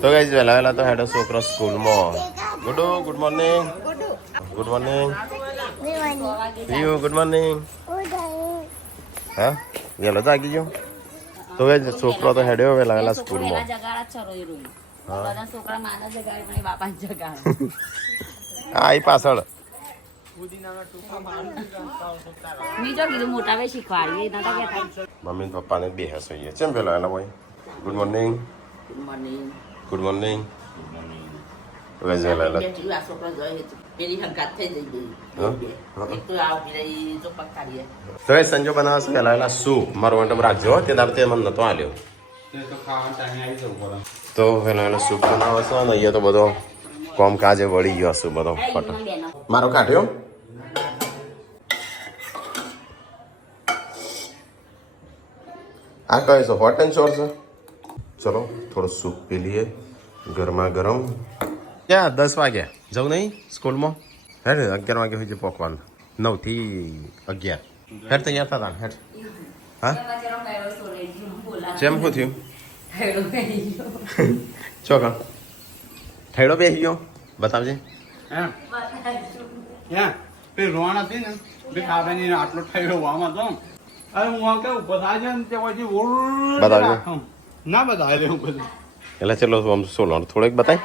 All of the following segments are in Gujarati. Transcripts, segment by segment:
તો ગાઈસ વહેલા તો હેડો છોકરો સ્કૂલમાં. Good morning. Good morning. You good morning. હા વહેલો તો આગી ગયો. તો ગાઈસ છોકરો તો હેડ્યો વહેલા સ્કૂલમાં. હા એ પાછળ મમ્મી પપ્પાને બે હસોઈએ ચેમ પેલા એલા ભાઈ. Good morning. Good morning. સંજો બનાવશે પેલા સૂપ મારો વંટમ રાખજો તે દાડે મને નતો આલ્યો તો પેલા સૂપ બનાવશે ને અહીંયા તો બધો કોમ કાજે વળી ગયો હશે બધો ફટો મારો કાઢ્યો. આ કહે છે હોટ એન્ડ શોર છે. ચલો થોડો સૂપ પી લઈએ ગરમા ગરમ. ક્યાં 10 વાગ્યા જવું નહીં સ્કૂલમાં? હેડ 11 વાગે હોય છે પોકવાનું. 9 થી 11 હેડ તૈયાર થતા હેડ. હા જેમ શું થયું? ચોકા થેડો બેસી ગયો બતાવજે. રોણ હતી ને બે ખાવાની આટલો થયો આમાં તો અરે હું કેવું બધા છે ને તે પછી બતાવજો. ના બતાવે હું બધું એટલે ચલો આમ સોલો થોડેક બતાય.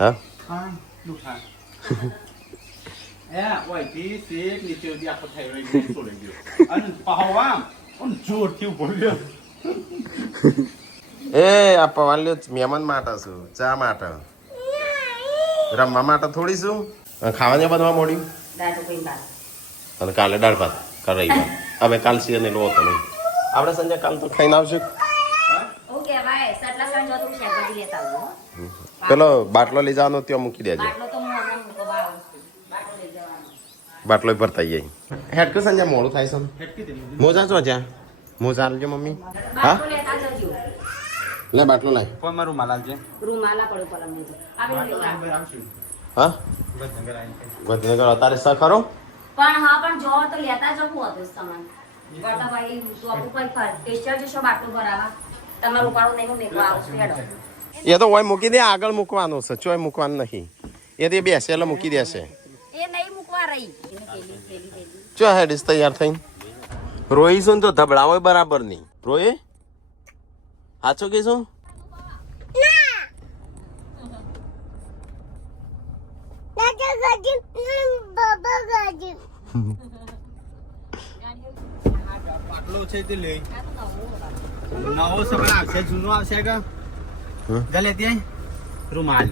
હા હા દુખાય એ ઓય થી સેક નીચે ઉડી આખો થયો એક છોડી ગયો અને પાવા ઓન જોરથી બોલ્યો. એ આ પવાન લ્યો મહેમાન માટે છું ચા માટે રમવા માટે થોડી શું ખાવાની બનવા મોડ્યું અને કાલે દાળ ભાત કરી અમે કાલ છીએ ને લો હતો નહીં આપણે સંજય કાલ તો ખાઈને આવશું. પેલો બાટલો લઈ જવાનો ત્યાં મૂકી દેજો. બાટલો ભરતા જઈએ. હેડકો સંજય મોડું થાય છે. મોજા છો જ્યાં મોજા આલજો મમ્મી. હા લે બાટલો લાય. કોઈ મારું માલાલ છે હા વધનગર અત્યારે સ ખરો પણ હા પણ જો તો લેતા જવું હતું સામાન બટા ભાઈ તો આપણું કોઈ સ્પેશિયલ જે શો બાટલું ભરાવા તમારું ઉપાડું નહીં મેકવા આવશે હેડો. એ તો ઓય મૂકી દે આગળ મૂકવાનું છે ચોય મૂકવાનું નહીં એ તો બેસેલા મૂકી દેશે. એ નહીં મૂકવા રહી ચો હેડીશ તૈયાર થઈને રોઈશું ને તો ધબડાવો બરાબર નહીં રોયે સાચો કહીશું. બાટલો છે તે લે નવો સપના આવશે જૂનો આવશે કે ગલે ત્યાં રૂમાલ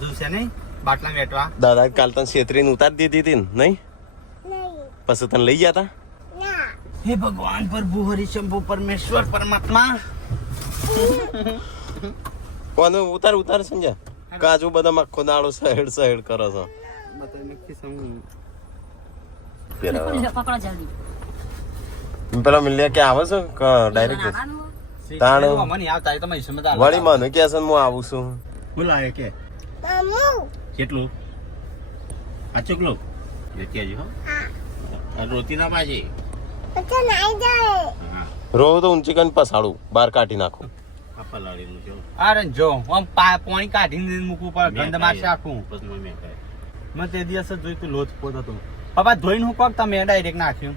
જોશે નહીં બાટલા વેટવા. દાદા કાલ તને છેતરીને ઉતારી દીધી હતી ને નહીં પછી તને લઈ ગયા તા. હે ભગવાન પ્રભુ હરિ શંભુ પરમેશ્વર પરમાત્મા કોને ઉતાર ઉતાર સમજ્યા કાજુ બધા આખો દાડો સહેડ સહેડ કરો છો. પકડો જલ્દી પેલા મિલ્યા કે આવે છે ડાયરેક્ટ તાણ મને આવતા તમે સમજદાર વળી મને કે છે હું આવું છું. બોલાય કે કેટલું આ ચોકલો લેતી આવજો હા રોટી ના પાજી રોવ તો ઊંચી કરીને પસાડું બહાર કાઢી નાખું. અરે જો આમ પાણી કાઢીને મૂકવું પડે ગંધ મારશે આખું. મેં તે દિવસ જોઈતું લોચ પોત હતો પપ્પા ધોઈને હું કોક તમે ડાયરેક્ટ નાખ્યું.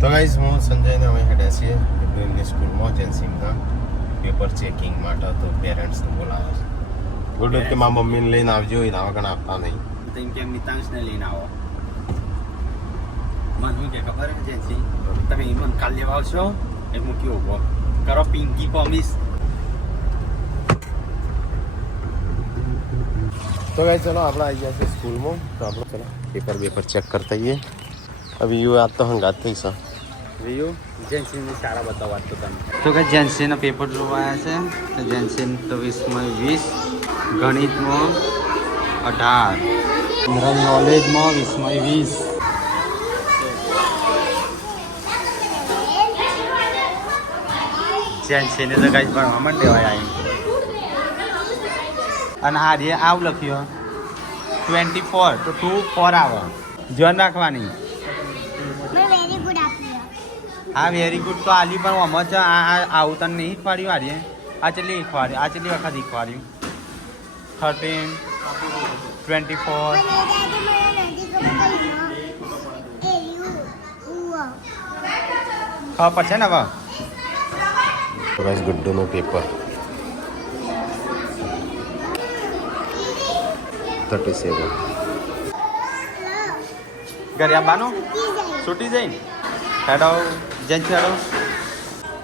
તો ગાઈસ હું સંજયને અમે હેડ્યા છીએ એમની સ્કૂલમાં જેન્સિંગના પેપર ચેકિંગ માટે તો પેરેન્ટ્સને બોલાવે છે. ગુડ કે મારા મમ્મીને લઈને આવજો એ નાવા કણ આપતા નહીં. તેમ કે મિતાંશને લઈને આવો. મને શું કે ખબર જેન્સી તમે મને કાલ લેવા આવશો એ મૂકી ઉભો કરો પિંકી પ્રોમિસ. તો ગાઈસ ચલો આપણે આવી ગયા છે સ્કૂલમાં તો આપણે ચલો પેપર ચેક કરતા આવીએ. હવે યુ આજ તો હંગાત થઈ છે. વિયુ જેન્સીને સારા બતાવવા તો તમે તો કે જેન્સીના પેપર જોવાયા છે તો જેન્સીન તો 20માં 20 ગણિતમાં 18 જનરલ નોલેજમાં 20માં 20 જેન્સીને તો કાંઈ ભણવા માટે દેવાય આવી અને આ જે આવ લખ્યો 24 તો 2 4 આવે ધ્યાન રાખવાની. હા વેરી ગુડ તો આલી પણ આમાં જ આવું તને નહીં શીખવાડ્યું આર્ય આ ચેટલી શીખવાડ્યું આ ચેટલી વખત શીખવાડ્યું 13 24 ખબર પડશે ને હવે ગાઈસ ગુડ્ડુનું પેપર 37 ઘરે આવવાનું છૂટી જઈને હેડો જેન્સી હેડો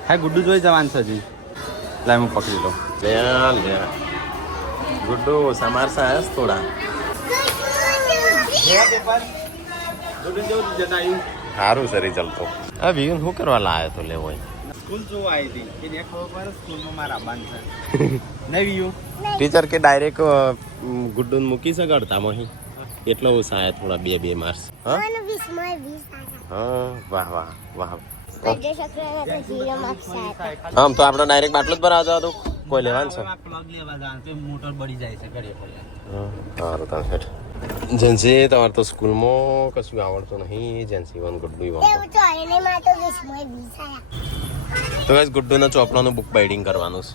હા ગુડ્ડુ જોઈ જવાનું છે હજી લાય હું પકડી લો લે ગુડ્ડુ સમાર સાયસ થોડા ગુડ્ડુ જેવું જતાયું સારું સરી ચાલતો આ વિયન શું કરવા લાયો તો લેવો સ્કૂલ જોવા આવી હતી કે ને ખબર પડે સ્કૂલમાં મારા આવવાનું છે નહીં વિયું ટીચર કે ડાયરેક્ટ ગુડ્ડુને મૂકી શકડતા મહી એટલો ઓછા થોડા 2 માર્ક્સ હા હા વાહ વાહ વાહ આમ તો આપણે ડાયરેક્ટ બાટલો જ ભરાવા જવા દો કોઈ લેવાનું છે પ્લગ લેવા જવાનું તો મોટર બળી જાય છે ઘરે પડે સારું તાર હેઠ જેન્સી તમારે તો સ્કૂલમાં કશું આવડતું નહીં જેન્સી વન ગુડ્ડુ તો ગાઈસ ગુડ્ડુના ચોપડાનું બુક બાઇડિંગ કરવાનું છે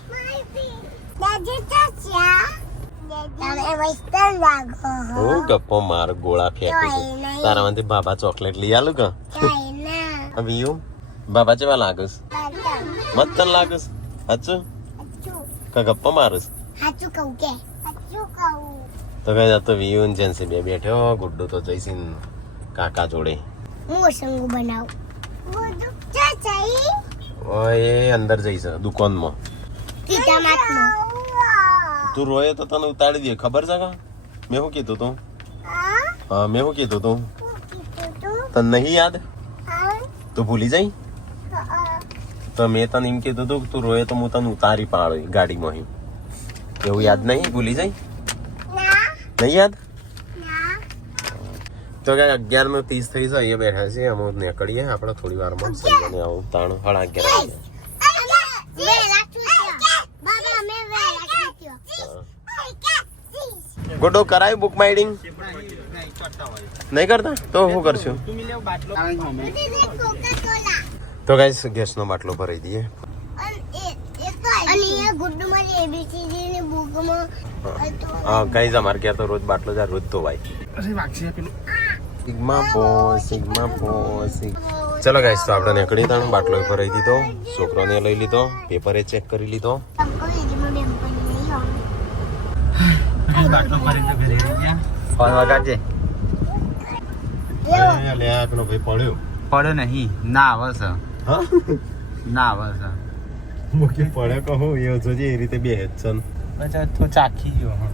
હું ગપ્પો માર ગોળા ફેંકું છું તારામાંથી બાબા ચોકલેટ લઈ આલું કે હવે યુ બાબા જેવા લાગસ મત તને લાગસ સાચું કા ગપ્પા મારસ તો કઈ તો વિયુ ને જેન્સી બે બેઠ્યો ગુડ્ડુ તો જઈસીન કાકા જોડે ઓય અંદર જઈશ દુકાનમાં તું રોયે તો તને ઉતારી દે ખબર છે કા મેં શું કીધું તું હા મેં શું કીધું તું તને નહીં યાદ તું ભૂલી જાય તો મેં તને એમ કીધું તું તું રોયે તો હું તને ઉતારી પાડું ગાડીમાં એવું યાદ નહીં ભૂલી જાય નહીં યાદ તો કે 11:30 થઈ છે અહીંયા બેઠા છે અમે નીકળીએ આપણે થોડી વારમાં સંજયને આવું 11:30 ગુડ્ડુ કરાયું બુક બાઇડિંગ નહીં કરતા તો શું કરશું તો ગાઈસ ગેસનો બાટલો ભરાઈ દઈએ હા ગાઈસ અમારે ક્યાં તો રોજ બાટલો જાય રોજ તો ભાઈ સિગ્મા પો ચલો ગાઈસ તો આપણે નીકળી તાણ બાટલો ભરાઈ દીધો છોકરાને લઈ લીધો પેપરે ચેક કરી લીધો ફોન વગાડજે લે પેલો ભાઈ પડ્યો પડ્યો નહીં ના આવે છે હા ના આવે છે મુકે પડ્યો કહો એ જોજે એ રીતે બે હેડ છે પછી તો ચાખી ગયો હા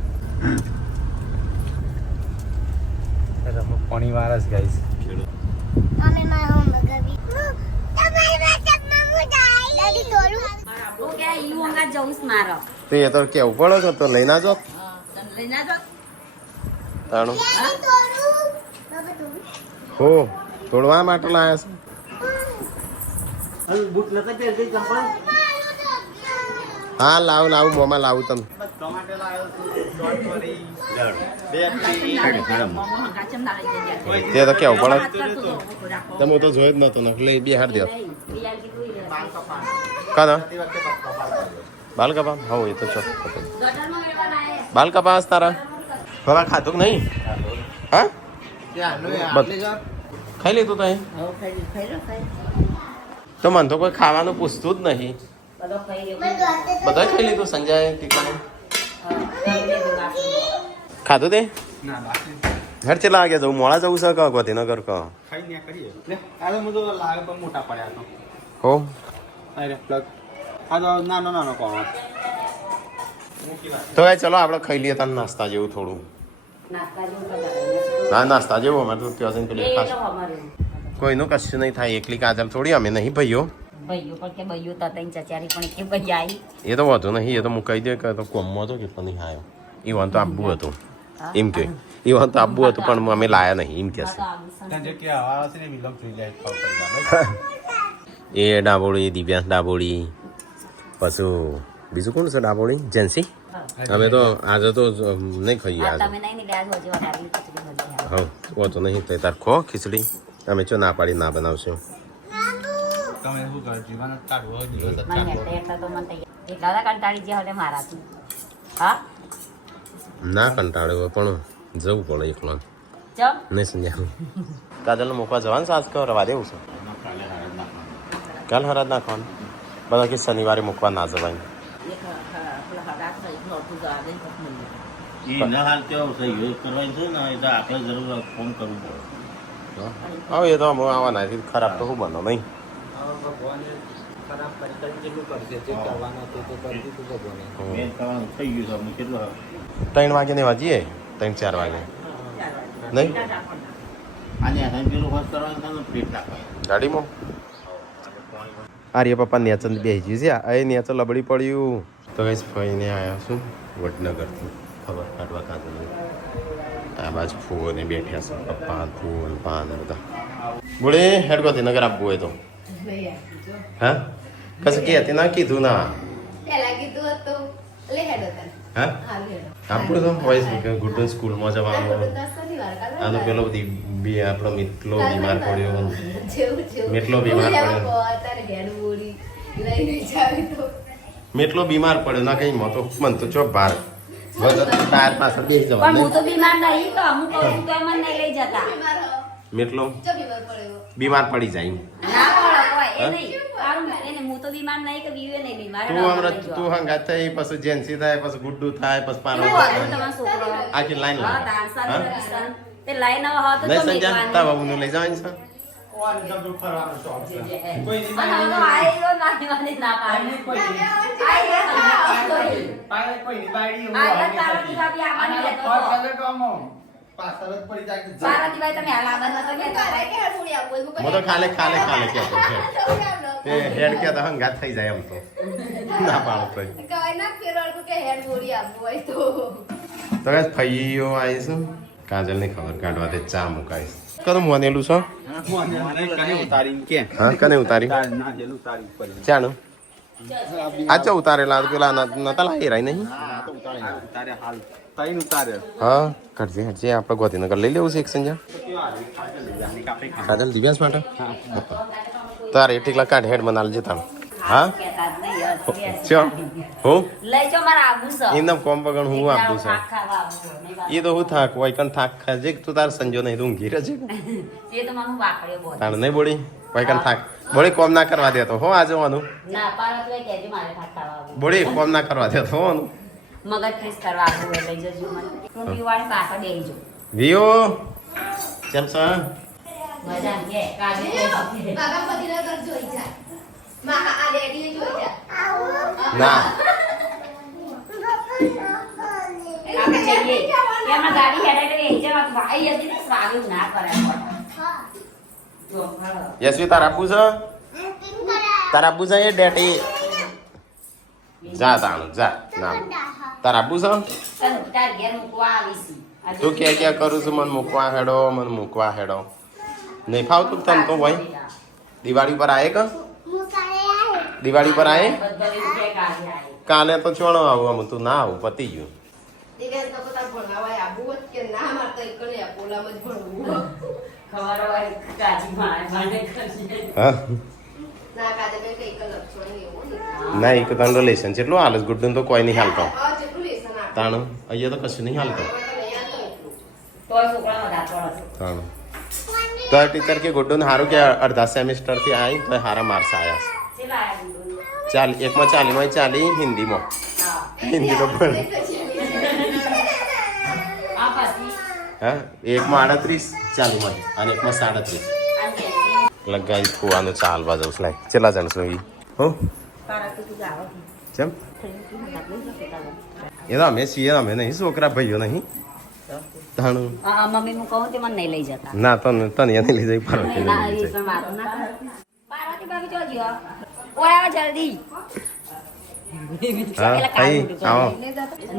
પાણી વારસ ગાઈસ તો એ તો કેવું પડે તો લઈ ના જો તાણું હો તોડવા માટે લાયા છે હા લાવું મોમાં લાવું તમે તે તો કેવું પડે તમે તો જોઈ જ નતો ને લઈ બે હાર દે કાના બાલ કપા હા એ તો છો બાલ કપાસ તારા હવે ખાતું કે નહીં હા ખાઈ લીધું તઈ તો મને તો કોઈ ખાવાનું પૂછતું જ નહીં બધા ખાઈ લીધું સંજય ટીકાનું ખાધું તે ઘર ચેલા વાગે જવું મોડા જવું છે કા ગોધીનગર કા મોટા પડ્યા તો હો નાનો કોણ તો ભાઈ ચલો આપણે ખાઈ લઈએ તાર નાસ્તા જેવું થોડું ના નાસ્તા જેવું અમારે તો ત્યાં જઈને પેલું ખાસ કોઈનું કશું નહીં થાય એકલી કાજલ થોડી અમે નહીં ભાઈઓ એ તો વાંધો નહીં એ તો હું કહી દે કે તો કોમમાં હતો કેટલો નહીં આવ્યો એ વાન તો આપવું હતું એમ કે એ વાન તો આપવું હતું પણ અમે લાયા નહીં એમ કહેશે એ ડાબોળી દિવ્યાંશ ડાબોળી પછી બીજું કોણ છે ડાબોળી જેન્સી અમે તો આજે તો નહીં ખાઈએ આજે હા વાંધો નહીં તો તાર ખો ખીચડી અમે ચો ના પાડી ના બનાવશું શું કરે જીવન જ કાઢવો હોય, દિવસ જ મને કાઢવો હોય. હેઠતા તો મને તૈયાર એટલા બધા કંટાળી ગયા હવે મારાથી હા ના કંટાળ્યો પણ જવું પડે એકલો ચમ નહીં સમજ્યા. કાજલને મૂકવા જવાનું સાસ કે રવા દેવું છે? એમાં કાલે હારે જ નાખવાનું. કાલ હરાજ નાખવાનું. બધા કે શનિવારે મૂકવા ના જવાય. એ ના હાલ કેવું છે યુઝ કરવાની છે ને એ તો આપણે જરૂર ફોન કરવું પડે. હવે એ તો અમે આવવાના છે. ખરાબ તો શું બનો નહીં. ખરાબ કરી કેટલું કરશે જે કરવાના તે તો કરી દીધું ભગવાને. મેં કરવાનું થઈ ગયું છે અમને કેટલું હવે 3 વાગે ને વાજીએ 3-4 વાગે નહીં આને હાથ પેલું હોત કરવાનું થાય ને પેટ નાખવાનું. ગાડીમાં આર્ય પપ્પા નેચન બેસી છે આ નેચો લબડી પડ્યું તો કઈ ફઈને આવ્યા છું વડનગરથી ખબર કાઢવા કાજલ આ બાજુ ફૂવો ને બેઠ્યા છે પપ્પા ફૂલ પાન બધા બોલે હેડકોથી નગર આપવું હોય તો હા કશું કે હતી ના કીધું ના હા આપણું તો હોય ગુડ્ડન સ્કૂલમાં જવાનું આનો પેલો આપણો મિતલો બીમાર પડ્યો મિતલો બીમાર પડ્યો મિતલો બીમાર પડ્યો ના કઈ મતો મન તો ચો બાર ટાયર પાછળ બેસી પણ જવાનું હું તો બીમાર નહીં તો અમુક કહું તો મને નહીં લઈ જતા મિતલો બીમાર પડી જાય ના પડે કોઈ એ નહીં તારું એને હું તો બીમાર નહીં કે બીવે નહીં બીમાર તું હમણાં તું હંગાત થઈ પછી જેન્સી થાય પછી ગુડ્ડુ થાય પછી પાનો તમારો છોકરો આખી લાઈન હા લાગે ડાન્સર તે લાઈન આવો તો નહીં તો સંજા મેકવાની. તા બાબુને લઈ જવાની છે અને હવે તો આઈ ગયો નાની વાળી ના પાડી. આઈ ગયો તારાથી ભાભી આવવાની રહેતો હતો. તારાથી ભાઈ તમે હાલ આવવાના તો કે હું તો ખાલે કહેતો છે એ હેડ કે તો હંગાત થઈ જાય એમ તો ના પાડો તો કઈ ફઈઓ આવીશું કાજલની ખબર કાઢવા તે ચા મુકાઈશ કદું મોનેલું છો હા કને ઉતારી ચાનું આજે ઉતારેલા પેલા નતા લાવી રહી નહીં હા કરજે હરજે આપણે ગોધીનગર લઈ લેવું છે એક સંજા કાજલ દિવ્યાસ માટે તારે ટીકલા કાઢ હેડ મનાલ જતા હા કહેતા જ નહીં યાર. ચો હું લઈ જાઓ મારા આબુ છે. એમ કોમ વગર હું આપું છું થાક ખાવા આવું. નહીં વાત. એ તો હું થાક હોય કણ થાક ખાજે તું તાર સંજો નહીં તું ઊંઘી રહેજે એ તો મને વાકડ્યો બોલ. તાણ નહીં બોડી હોય કણ થાક બોડી કોમ ના કરવા દેતો હો આજે વાનું ના પારત લઈ કહેજો મારે થાક ખાવા આવું. બોડી કોમ ના કરવા દેતો હો વાનું મગજ ફ્રેશ કરવા આવું હોય લઈ જજો મને. ટૂંકી વાળી પાછળ બેસી જાઓ. વિયો કેમ છો મજા કે કાજુ ના આપણે જઈએ. એમાં ગાડી હેડે બેસી જવા. ભાઈ હતી ને સ્વાગત ના કરે ખોટા. જો હાલો. યશવી તાર આપવું છે તાર આપવું છે એ ડેટી જા તાણું જા ના તાર આપવું છે તને તાર ઘેર મૂકવા આવીશી. આજે તું ક્યાં કરું છું મને મૂકવા હેડો નહીં ફાવતું તને તો ભાઈ દિવાળી પર આયે કે દિવાળી પર આયે બધા એવું કે કાલે આવે. કાલે તો ચોણો આવું આમ તું ના આવું પતી ગયું ખબર હોય કાજી મારે કરશે. હા ના એક તને રિલેશન છે એટલું હાલ ગુડ્ડું તો કોઈ નહીં હાલતો તાણું અહીંયા તો કશું નહીં હાલતો તોય છોકરાનો દાંત વળશે. તાણું તો ટીચર કે ગુડ્ડું સારું કે અડધા સેમિસ્ટર થી આવી તો હારા માર્ક્સ આવ્યા ચેલા આયા દૂધનું? ચાલ એકમાં 40 40 હિન્દીમાં હા. હિન્દી તો પણ આ પછી હા એકમાં 38 40 અને એકમાં 37 આ જેસી લગાઈ ફુવાનું ચાલવા જવું લાય કેટલા જણ છો ઈ હો તારાથી તું જાવ. કેમ એ તો અમે છીએ અમે નહીં છોકરા ભાઈઓ નહીં તાણું મમ્મી હું કહું તે મને નહીં લઈ જતા. ના તને એને લઈ જાય ફરક નહીં ના, લઈ એ પણ વાતો ના કર. પાર્વતી ભાભી જોજો. ઓય આવો જલ્દી. હા અહીં આવો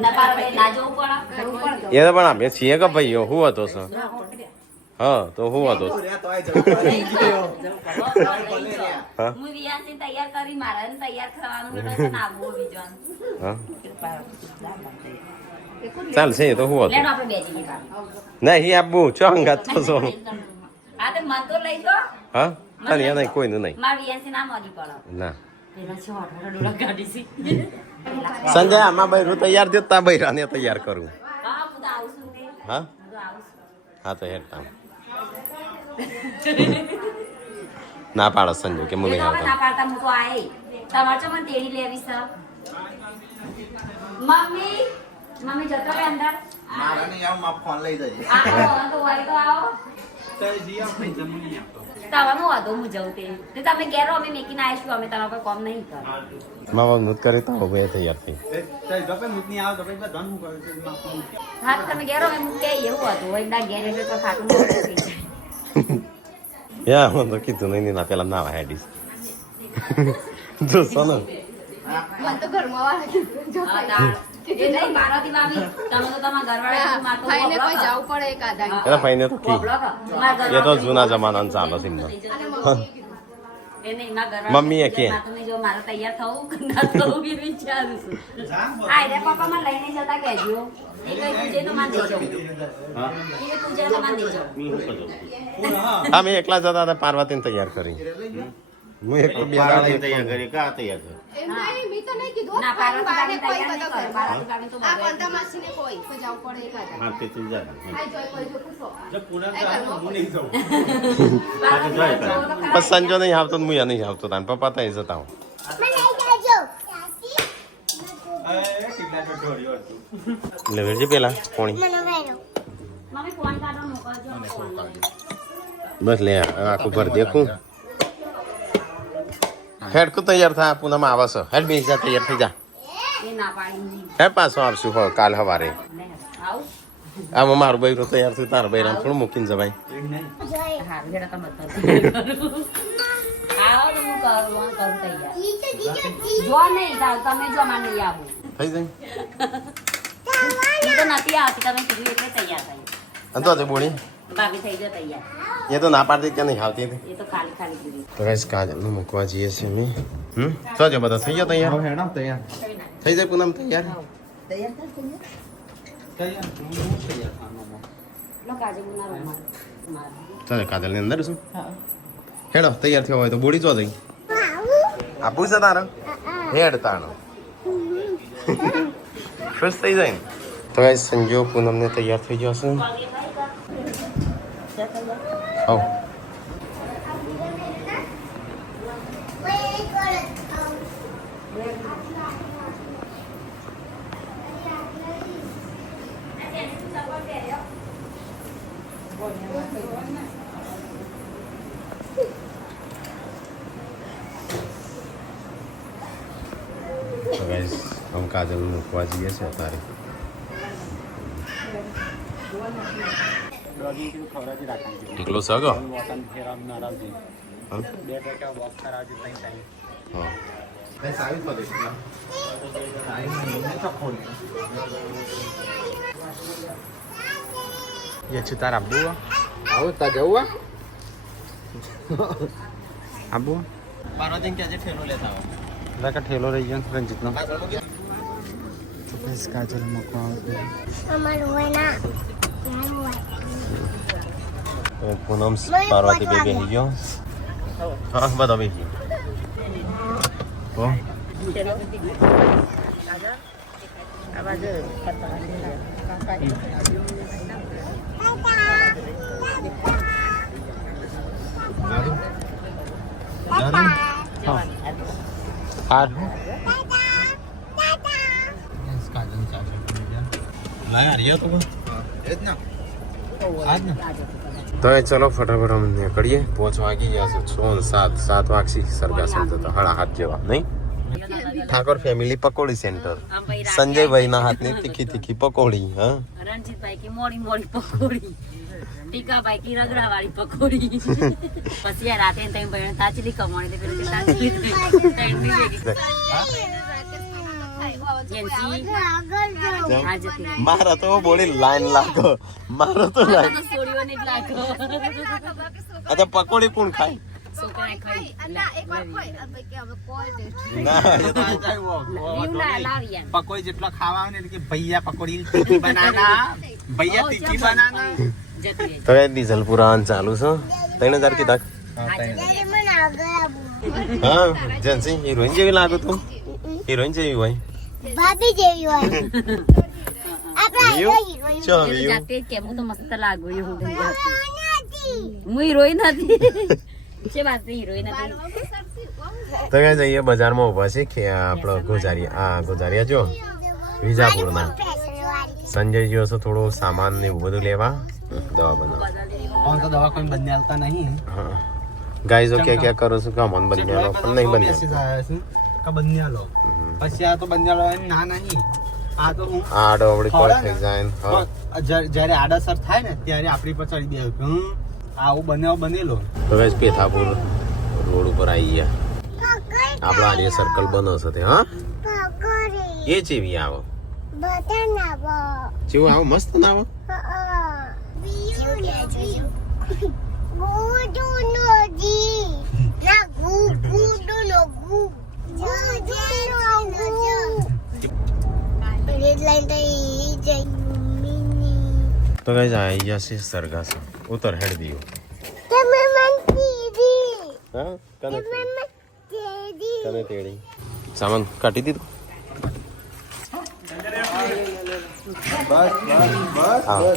ના પાર્વતી ના જવું પડે. એ તો પણ અમે છીએ કે ભાઈઓ હું હતો છો હા તો હું હતો હું વિયાસી તૈયાર કરી મારે તૈયાર કરવાનું એટલે છે ને આબુ બીજવાનું. હા ચાલશે એ તો હું હતો લેનો આપણે બેસી ગયા. નહીં આપવું ચો હંગાત તો છો હા તો મન તો લઈ જો. હા અને એ નહીં કોઈનું નહીં માર વીએનસી ના મોદી પડો ના પેલા છે ઓઠો ડોલા ગાડી સી સંજય આમાં બૈરું તૈયાર થયો તા બૈરાને તૈયાર કરું હા હું તો આવું છું તે હા હું તો આવું છું હા તો હેડતા ના પાડો સંજય કે હું એ નહીં તો હવે આવતો ના પાડતા હું તો આય તમારે ચો મને તેડી લેવી છે મમ્મી મમ્મી જતો રે અંદર મારા નહીં આવું મારા ફોન લઈ જજે આવો તો હોય તો આવો તમારું વાંધો હું જઉં તે તમે ઘેરો અમે મેકીને આવીશું અમે તમારા પર કોમ નહીં કરો મામા નૃત કરે તો હવે તૈયાર થઈ હા તો તમે ઘેરો અમે મૂકે એવું હતું એકદા ઘેર એટલે તો ખાતું મોડું થઈ જાય યા હું તો કીધું નહીં ના પેલા ના હેડીસ જો સોનલ એ નહીં મારાથી ભાભી તમે તો તમારા ઘરવાળા માર તો એના ફાઈને તો કી એ તો જૂના જમાનાનું ચાલે છે એમને. એ નહીં મારા ઘરવાળા મમ્મી એ કે તમે જો મારે તૈયાર થવું કે ના થવું એ વિચારું છું આ રે પપ્પા મને લઈને જતા કહેજો એ કઈ તુજે તો માન દેજો એ તુજે તો માન દેજો અમે એકલા જતા હતા પાર્વતીને તૈયાર કરી હું એક બે દાડા તૈયાર કરી કા તૈયાર કરી ના પાર્વતી ભાભી તૈયાર નહીં કરે પાર્વતી ભાભી તો બગડે હા તે તું જા બસ સંજો નહીં આવતો હું નહીં આવતો તાન પપ્પા ત્યાં જતા હું લેવડજે પેલા કોણી મમ્મી ફોન કાઢો મોકલજો ફોન બસ લે આખું ઘર દેખું હેડ કો તૈયાર થા પૂનમ આવે છે હેડ બેસી જા તૈયાર થઈ જા એ ના પાડી હેડ પાછો આવશું હો કાલ સવારે આવું આમાં મારું બૈરું તૈયાર થયું તારું બૈરા થોડું મૂકીને જવાય હા રેડા તમે આવો તો હું કરું તૈયાર જો નહીં જાવ તમે જો માને લઈ આવો થઈ જાય હું તો નથી આવતી તમે કીધું એટલે તૈયાર થઈ અને તો બોણી ભાભી થઈ જાય તૈયાર એ તો ના પાડતી કે નહીં આવતી હતી એ તો ખાલી ખાલી કીધું તો ગાઈસ કાજલનું મૂકવા જઈએ છીએ અમે તો જો બધા થઈ ગયા તૈયાર થઈ જાય પૂનમ તૈયાર લો કાજે મુના રૂમાલ ચાલે કાજલની અંદર શું હેડો તૈયાર થયો હોય તો બોડી ચો જઈ આપું છે તારે હેડ તારો ખુશ થઈ જાય ને તો ગાઈસ સંજો પૂનમને તૈયાર થઈ ગયો છે આવ તો ગાઈસ हम काजल મૂકવા જઈએ છે અત્યારે ટીકલો સગો તાર આબુ આવું તા જવું આબુ પાર્વતી કે આજે ઠેલો લેતા આવો લાકા ઠેલો રહી ગયો રંજીતનો કાજલ મૂકવા પૂનમ પાર્વતી બે બેસી ગયો હા બધા બેસી તો એ ચલો ફટાફટ અમે નીકળીએ 5 વાગી ગયા છે 7 વાગશી સરગાસન જતા 7:30 જેવા નહીં ઠાકોર ફેમિલી પકોડી સેન્ટર સંજયભાઈ ના હાથની તીખી તીખી પકોડી હા રણજીતભાઈ કી મોડી મોડી પકોડી ટીકાભાઈ કી રગડા વાળી પકોડી પછી આ રાતે તઈ ભાઈ તાચલી કમાણી તે પેલી તાચલી તઈ મિલેગી જેન્સી આ જતી મારા તો બોડી લાઈન લાગો મારો તો લાઈન તો સોડીઓ ને લાગો આ તો પકોડી કોણ ખાય છોકરા ખાઈ ના એ તો લીવડા લાવ્યા પકોડી જેટલો ખાવા આવે ને એટલે કે ભૈયા પકોડી તીખી બનાના ભૈયા તીખી બનાના જતી તો એ ડીઝલ પુરાણ ચાલુ છે 3000 કીધા હા જેન્સી હિરોઈન જેવી લાગુ તું હિરોઈન જેવી હોય ભાભી જેવી હોય વ્યૂ ચો પેલું વ્યૂ જાતે જ કે હું તો મસ્ત લાગુ એવું હું હિરોઈન હતી છે વાત હિરોઈન હતી તો કઈ જઈએ બજારમાં ઉભા છે કે આપણો ગોજારિયા જો વિજાપુરના સંજય ગયો છે થોડો સામાન ને એવું બધું લેવા દવા બનાવવા और तो दवा कोई बनने आता नहीं ગાઈઝો ક્યાં કરો છો કામ બની આલો પણ નહીં બની मैसेज आया है का बनने आलो પછી આ તો बनने आलो ના નહીં આ તો હું આડો આવડી કોઈ થઈ જાય ને. હા જ્યારે આડાસર થાય ને ત્યારે આપણી પર ચડી દે આવું બનેલો તો ગાઈઝ પેથાપુર રોડ ઉપર આવી ગયા આપણો આર્ય સર્કલ બનો છે તે હા એ જેવી આવો જેવું આવો મસ્ત ના આવો તો ગાઈઝ આવી ગયા છે સરગાસા ઉતર હેડ દીયો હા કને તેડી સામાન કાઢી દીધું બસ હા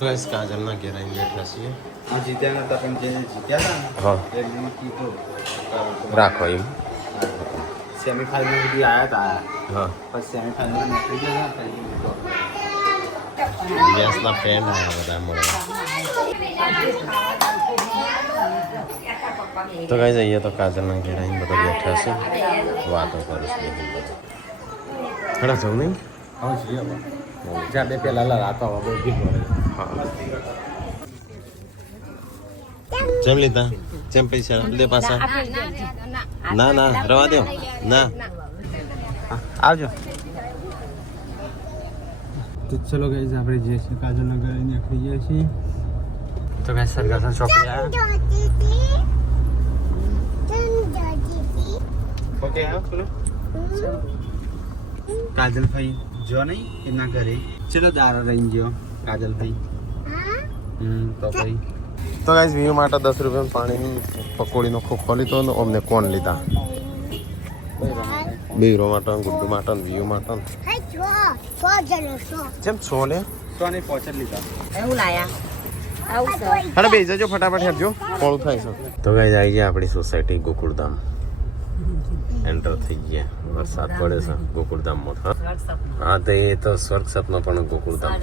ગાઈઝ કાજલના ઘેર આવીને બેઠા છીએ જીત્યા નતા પણ જે જીત્યા હતા હા ને એક દિન કીધું રાખો એમ સેમીફાઇનલ સુધી આવ્યા હતા હા પછી સેમીફાઇનલ નીકળી ગયા યસના ફ્રેન્ડ આવ્યા બધા મળવા તો કઈ જઈએ તો કાજલના ઘેર આવીને બધા બેઠા છે વાતો કરું છું ખરા જવું નહીં હા છીએ જ્યાં બે પેલા રાતો બહુ ભીડ પડે હા જેમ લીધા જેમ પૈસા લે પાછા ના ના રવા દો ના આવજો તો ચલો ગાઈઝ આપણે જે છે કાજલનગર નીકળી ગયા છીએ તો ગાઈઝ સરગાસા ચોકડી આવ્યા ઓકે હા ચલો કાજલભાઈ જો નહીં એના ઘરે ચલો દારા રહી ગયો કાજલભાઈ તો ભાઈ તો ગાઈઝ વ્યૂ માટે 10 રૂપિયા પાણીની પકોડીનો ખોખો લીધો ને અમને કોણ લીધા બીરો માટે ગુડ્ડુ માટે વ્યૂ માટે જેમ છો લે તો નહીં પહોંચે લીધા એવું લાયા આવું સર અરે બે જજો ફટાફટ હેરજો મોડું થાય છે તો ગાઈઝ આવી ગયા આપણી સોસાયટી ગોકુળધામ એન્ટર થઈ ગયા વરસાદ પડે છે ગોકુળધામમાં હા તો એ તો સ્વર્ગ સપનો પણ ગોકુળધામ